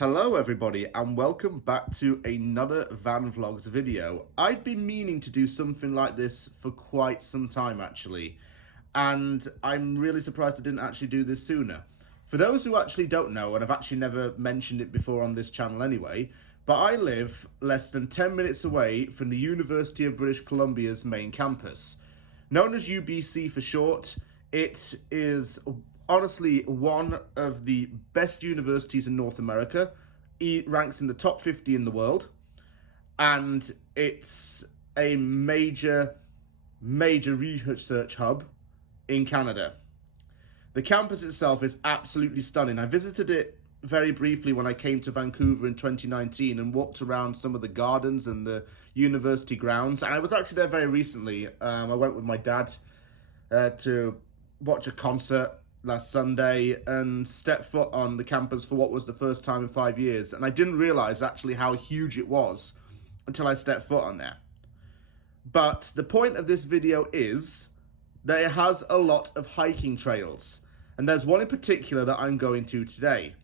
Hello everybody and welcome back to another Van Vlogs video. I'd been meaning to do something like this for quite some time actually, and I'm really surprised I didn't actually do this sooner. For those who actually don't know, and I've actually never mentioned it before on this channel anyway, but I live less than 10 minutes away from the University of British Columbia's main campus. Known as UBC for short, it is honestly one of the best universities in North America. It ranks in the top 50 in the world, and it's a major research hub in Canada. The campus itself is absolutely stunning. I visited it very briefly when I came to Vancouver in 2019 and walked around some of the gardens and the university grounds. And I was actually there very recently. I went with my dad to watch a concert last Sunday and stepped foot on the campus for what was the first time in 5 years. And I didn't realize actually how huge it was until I stepped foot on there. But the point of this video is that it has a lot of hiking trails. And there's one in particular that I'm going to today.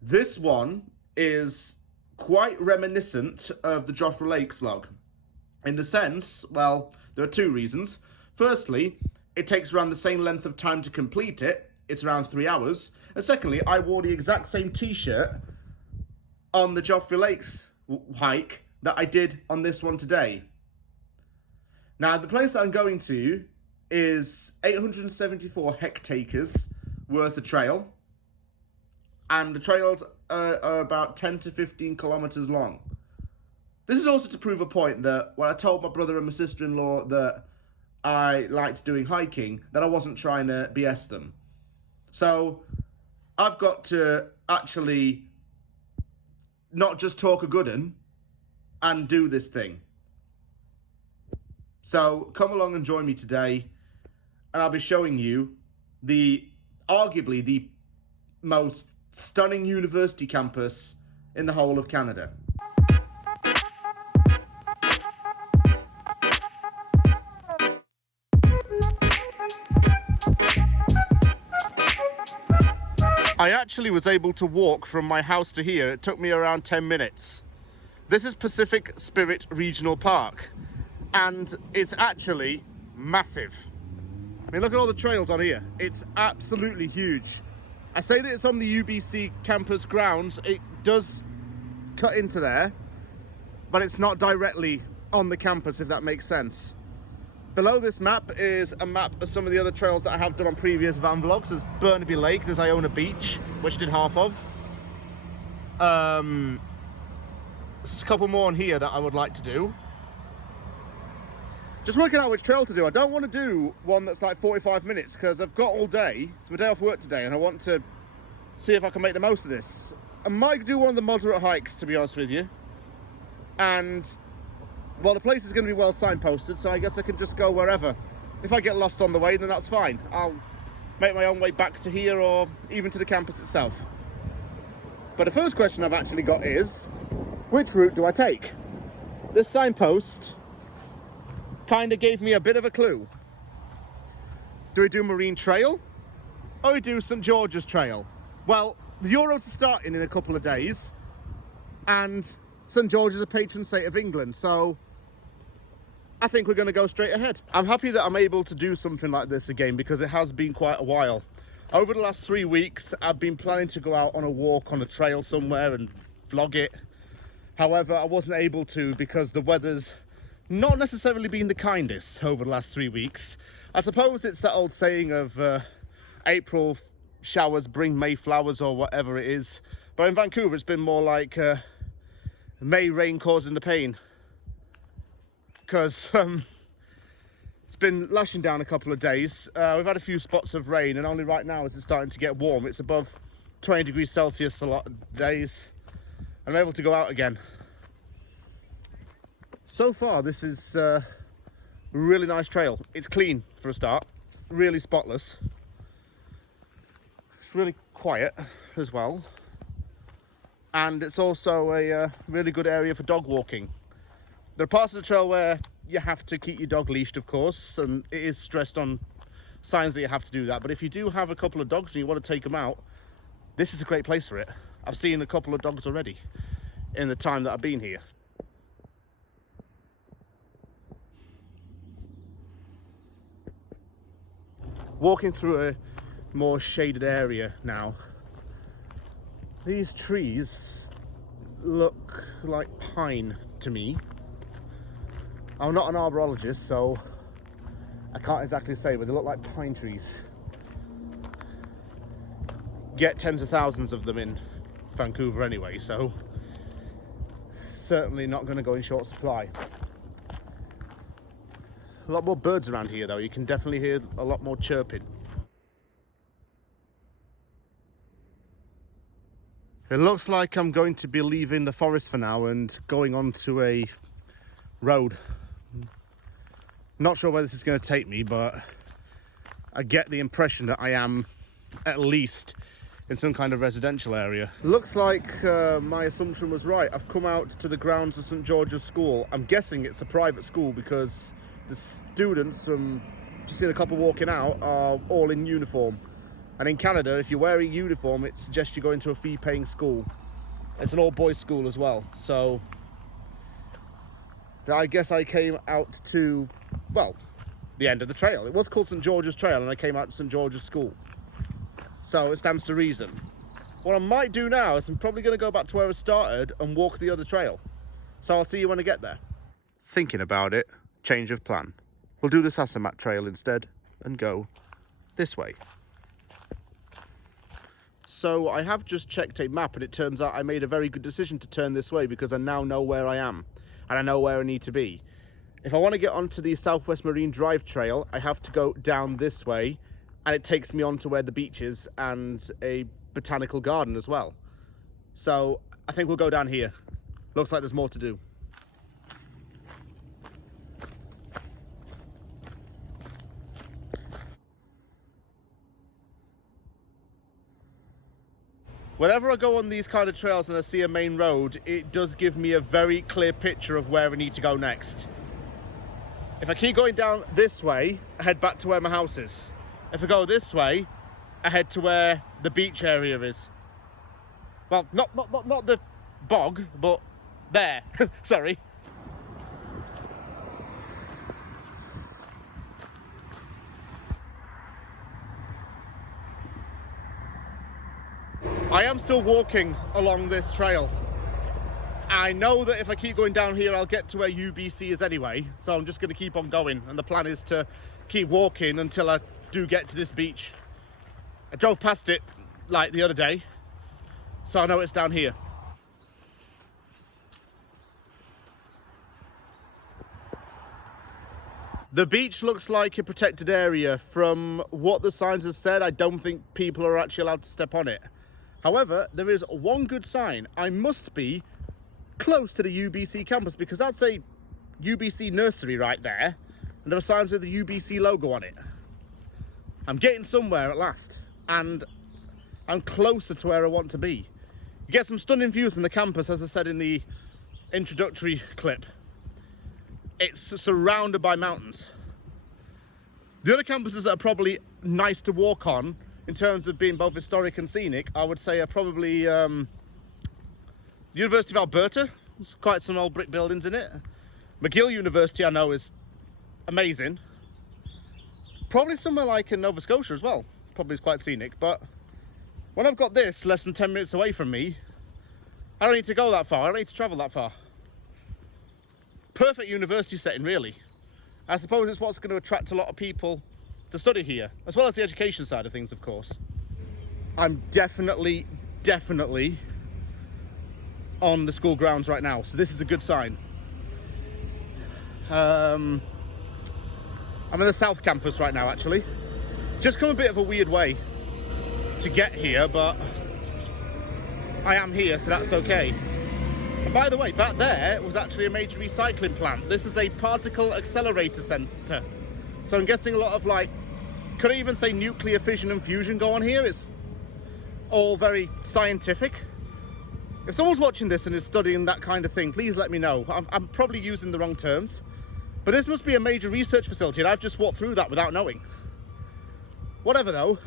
This one is quite reminiscent of the Joffre Lakes vlog. In the sense, well, there are two reasons. Firstly, it takes around the same length of time to complete it. It's around 3 hours. And secondly, I wore the exact same t-shirt on the Joffre Lakes hike that I did on this one today. Now, the place that I'm going to is 874 hectares worth of trail. And the trails are about 10 to 15 kilometers long. This is also to prove a point that when I told my brother and my sister-in-law that I liked doing hiking, that I wasn't trying to BS them. So I've got to actually not just talk a good one and do this thing. So come along and join me today, and I'll be showing you arguably the most stunning university campus in the whole of Canada. I actually was able to walk from my house to here. It took me around 10 minutes. This is Pacific Spirit Regional Park, and it's actually massive. I mean, look at all the trails on here. It's absolutely huge. I say that it's on the UBC campus grounds. It does cut into there, but it's not directly on the campus, if that makes sense. Below this map is a map of some of the other trails that I have done on previous van vlogs. There's Burnaby Lake, there's Iona Beach, which I did half of. There's a couple more on here that I would like to do. Just working out which trail to do. I don't want to do one that's like 45 minutes because I've got all day. It's my day off work today and I want to see if I can make the most of this. I might do one of the moderate hikes, to be honest with you. And well, the place is going to be well signposted, so I guess I can just go wherever. If I get lost on the way, then that's fine. I'll make my own way back to here or even to the campus itself. But the first question I've actually got is, which route do I take? This signpost kind of gave me a bit of a clue. Do we do Marine Trail or we do St. George's Trail? Well, the Euros are starting in a couple of days, and St. George is a patron saint of England, so I think we're going to go straight ahead. I'm happy that I'm able to do something like this again because it has been quite a while. Over the last 3 weeks, I've been planning to go out on a walk on a trail somewhere and vlog it. However, I wasn't able to because the weather's not necessarily been the kindest over the last 3 weeks. I suppose it's that old saying of April showers bring May flowers or whatever it is. But in Vancouver, it's been more like May rain causing the pain. Because it's been lashing down a couple of days. We've had a few spots of rain, and only right now is it starting to get warm. It's above 20 degrees Celsius a lot of days. I'm able to go out again. So far, this is a really nice trail. It's clean for a start, really spotless. It's really quiet as well. And it's also a really good area for dog walking. There are parts of the trail where you have to keep your dog leashed, of course, and it is stressed on signs that you have to do that. But if you do have a couple of dogs and you want to take them out, this is a great place for it. I've seen a couple of dogs already in the time that I've been here. Walking through a more shaded area now. These trees look like pine to me. I'm not an arborologist, so I can't exactly say, but they look like pine trees. Get tens of thousands of them in Vancouver anyway, so certainly not going to go in short supply. A lot more birds around here though, you can definitely hear a lot more chirping. It looks like I'm going to be leaving the forest for now and going onto a road. Not sure where this is going to take me, but I get the impression that I am at least in some kind of residential area. Looks like my assumption was right. I've come out to the grounds of St George's School. I'm guessing it's a private school because the students, just seen a couple walking out, are all in uniform. And in Canada, if you're wearing uniform, it suggests you go into a fee-paying school. It's an all-boys school as well. So I guess I came out to, well, the end of the trail. It was called St George's Trail, and I came out to St George's School. So it stands to reason. What I might do now is I'm probably going to go back to where I started and walk the other trail. So I'll see you when I get there. Thinking about it, change of plan. We'll do the Sassamat Trail instead and go this way. So I have just checked a map, and it turns out I made a very good decision to turn this way because I now know where I am and I know where I need to be. If I want to get onto the Southwest Marine Drive Trail, I have to go down this way, and it takes me on to where the beach is and a botanical garden as well. So I think we'll go down here. Looks like there's more to do. Whenever I go on these kind of trails and I see a main road, it does give me a very clear picture of where I need to go next. If I keep going down this way, I head back to where my house is. If I go this way, I head to where the beach area is. Well, not the bog, but there. Sorry. I am still walking along this trail. I know that if I keep going down here, I'll get to where UBC is anyway, so I'm just going to keep on going, and the plan is to keep walking until I do get to this beach. I drove past it like the other day, so I know it's down here. The beach looks like a protected area. From what the signs have said, I don't think people are actually allowed to step on it. However, there is one good sign. I must be close to the UBC campus because that's a UBC nursery right there, and there are signs with the UBC logo on it. I'm getting somewhere at last, and I'm closer to where I want to be. You get some stunning views from the campus, as I said in the introductory clip. It's surrounded by mountains. The other campuses that are probably nice to walk on in terms of being both historic and scenic, I would say are probably University of Alberta. There's quite some old brick buildings in it. McGill University I know is amazing. Probably somewhere like in Nova Scotia as well. Probably is quite scenic, but when I've got this less than 10 minutes away from me, I don't need to go that far. I don't need to travel that far. Perfect university setting, really. I suppose it's what's going to attract a lot of people to study here, as well as the education side of things, of course. I'm definitely on the school grounds right now, so this is a good sign. I'm in the South Campus right now, actually. Just come a bit of a weird way to get here, but I am here, so that's okay. And by the way, back there was actually a major recycling plant. This is a particle accelerator centre. So I'm guessing a lot of, like, could I even say nuclear fission and fusion go on here? It's all very scientific. If someone's watching this and is studying that kind of thing, please let me know. I'm probably using the wrong terms, but this must be a major research facility, and I've just walked through that without knowing. Whatever though.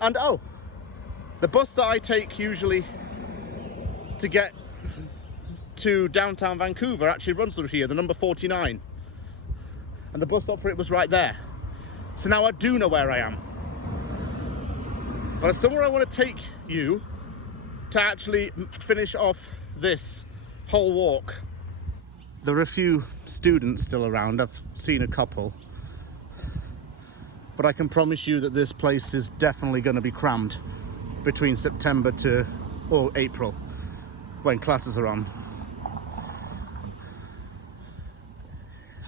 And oh, The bus that I take usually to get to downtown Vancouver actually runs through here, the number 49. And the bus stop for it was right there. So now I do know where I am. But it's somewhere I want to take you to actually finish off this whole walk. There are a few students still around. I've seen a couple. But I can promise you that this place is definitely going to be crammed between September or April when classes are on.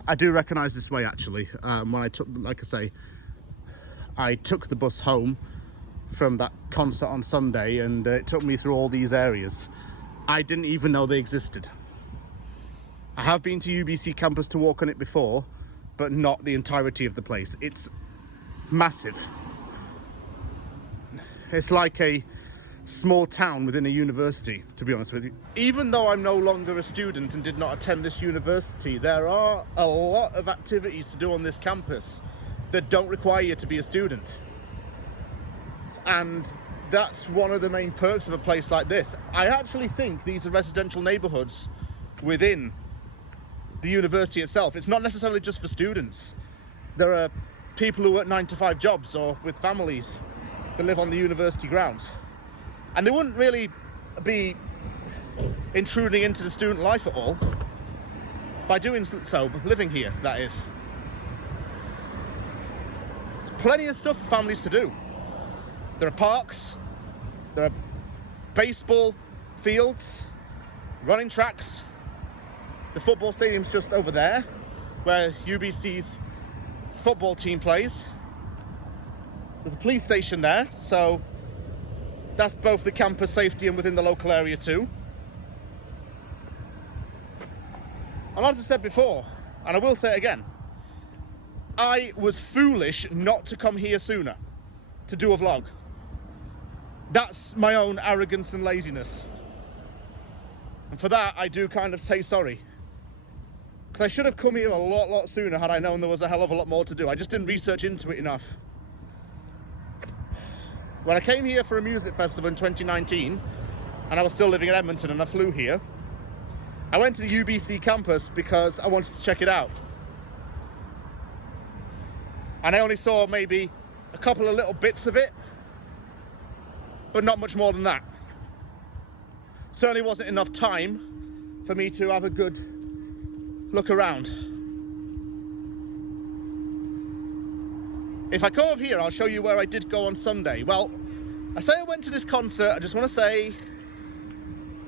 I do recognise this way actually. When I took, like I say, I took the bus home from that concert on Sunday, and it took me through all these areas. I didn't even know they existed. I have been to UBC campus to walk on it before, but not the entirety of the place. It's massive. It's like a small town within a university, to be honest with you. Even though I'm no longer a student and did not attend this university, there are a lot of activities to do on this campus that don't require you to be a student. And that's one of the main perks of a place like this. I actually think these are residential neighbourhoods within the university itself. It's not necessarily just for students. There are people who work 9-to-5 jobs or with families that live on the university grounds. And they wouldn't really be intruding into the student life at all by doing so, living here, that is. There's plenty of stuff for families to do. There are parks, there are baseball fields, running tracks. The football stadium's just over there, where UBC's football team plays. There's a police station there, so that's both the campus safety and within the local area too. And as I said before, and I will say it again, I was foolish not to come here sooner to do a vlog. That's my own arrogance and laziness. And for that, I do kind of say sorry. Because I should have come here a lot sooner had I known there was a hell of a lot more to do. I just didn't research into it enough. When I came here for a music festival in 2019, and I was still living in Edmonton and I flew here, I went to the UBC campus because I wanted to check it out. And I only saw maybe a couple of little bits of it, but not much more than that. Certainly wasn't enough time for me to have a good look around. If I go up here, I'll show you where I did go on Sunday. Well, I say I went to this concert. I just want to say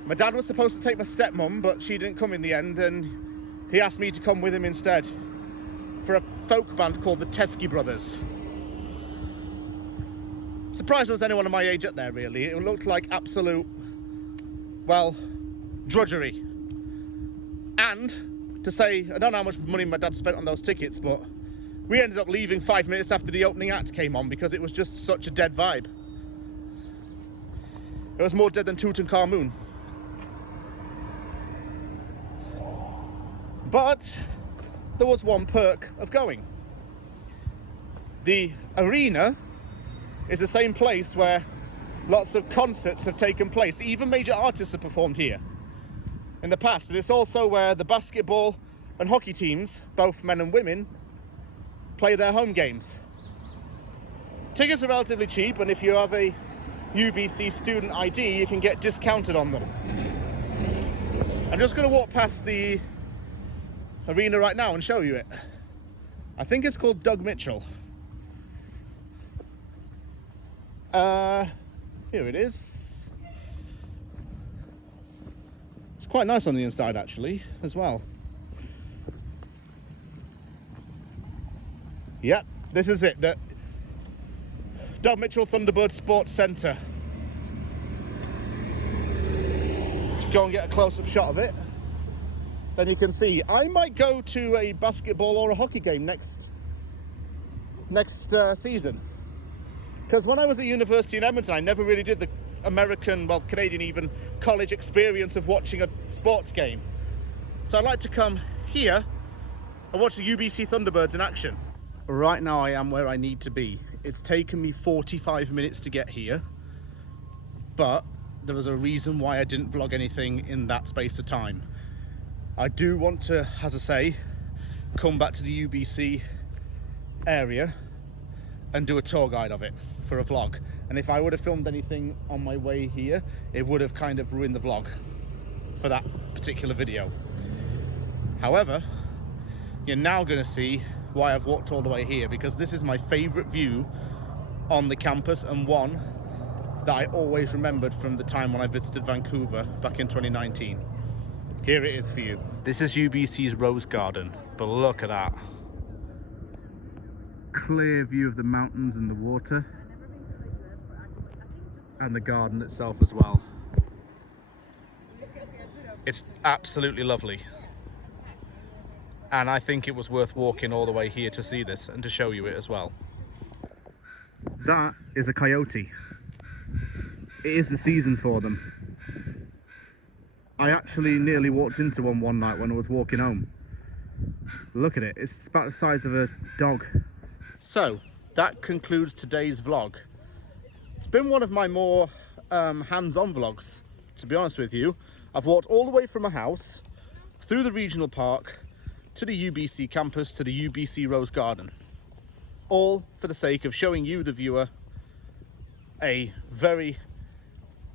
my dad was supposed to take my stepmom, but she didn't come in the end, and he asked me to come with him instead for a folk band called the Teskey Brothers. Surprised there was anyone of my age up there, really. It looked like absolute, well, drudgery. And to say, I don't know how much money my dad spent on those tickets, but we ended up leaving 5 minutes after the opening act came on because it was just such a dead vibe. It was more dead than Tutankhamun. But there was one perk of going. The arena is the same place where lots of concerts have taken place. Even major artists have performed here in the past. And it's also where the basketball and hockey teams, both men and women, play their home games. Tickets are relatively cheap, and if you have a UBC student ID, you can get discounted on them. I'm just going to walk past the arena right now and show you it. I think it's called Doug Mitchell. Here it is. It's quite nice on the inside actually, as well. Yep, this is it, the Doug Mitchell Thunderbird Sports Centre. Go and get a close-up shot of it. Then you can see, I might go to a basketball or a hockey game next season. Because when I was at university in Edmonton, I never really did the American, well, Canadian even, college experience of watching a sports game. So I'd like to come here and watch the UBC Thunderbirds in action. Right now I am where I need to be. It's taken me 45 minutes to get here. but there was a reason why I didn't vlog anything in that space of time. I do want to, as I say, come back to the UBC area and do a tour guide of it for a vlog. And if I would have filmed anything on my way here, it would have kind of ruined the vlog for that particular video. However, you're now going to see why I've walked all the way here, because this is my favorite view on the campus, and one that I always remembered from the time when I visited Vancouver back in 2019. Here it is for you. This is UBC's Rose Garden, but look at that. Clear view of the mountains and the water, and the garden itself as well. It's absolutely lovely, and I think it was worth walking all the way here to see this and to show you it as well. That is a coyote. It is the season for them. I actually nearly walked into one night when I was walking home. Look at it, it's about the size of a dog. So that concludes today's vlog. It's been one of my more hands-on vlogs, to be honest with you. I've walked all the way from my house, through the regional park, to the UBC campus, to the UBC Rose Garden. All for the sake of showing you, the viewer, a very,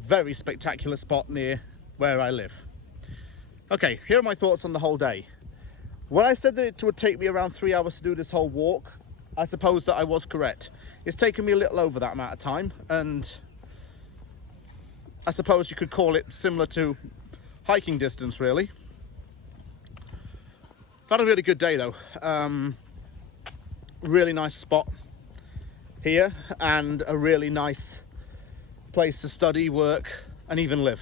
very spectacular spot near where I live. Okay, here are my thoughts on the whole day. When I said that it would take me around 3 hours to do this whole walk, I suppose that I was correct. It's taken me a little over that amount of time, and I suppose you could call it similar to hiking distance, really. I've had a really good day though. Really nice spot here, and a really nice place to study, work, and even live.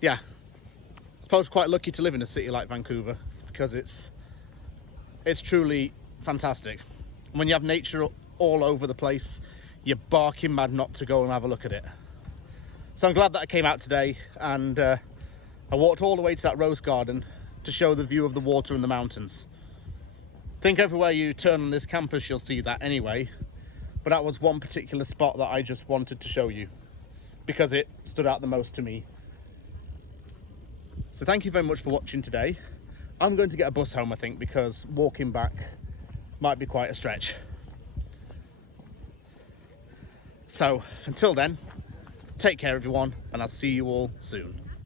Yeah, I suppose quite lucky to live in a city like Vancouver, because it's truly fantastic. When you have nature all over the place, you're barking mad not to go and have a look at it. So I'm glad that I came out today, and I walked all the way to that rose garden to show the view of the water and the mountains. I think everywhere you turn on this campus you'll see that anyway, but that was one particular spot that I just wanted to show you because it stood out the most to me. So thank you very much for watching today. I'm going to get a bus home, I think, because walking back might be quite a stretch. So until then, take care everyone, and I'll see you all soon.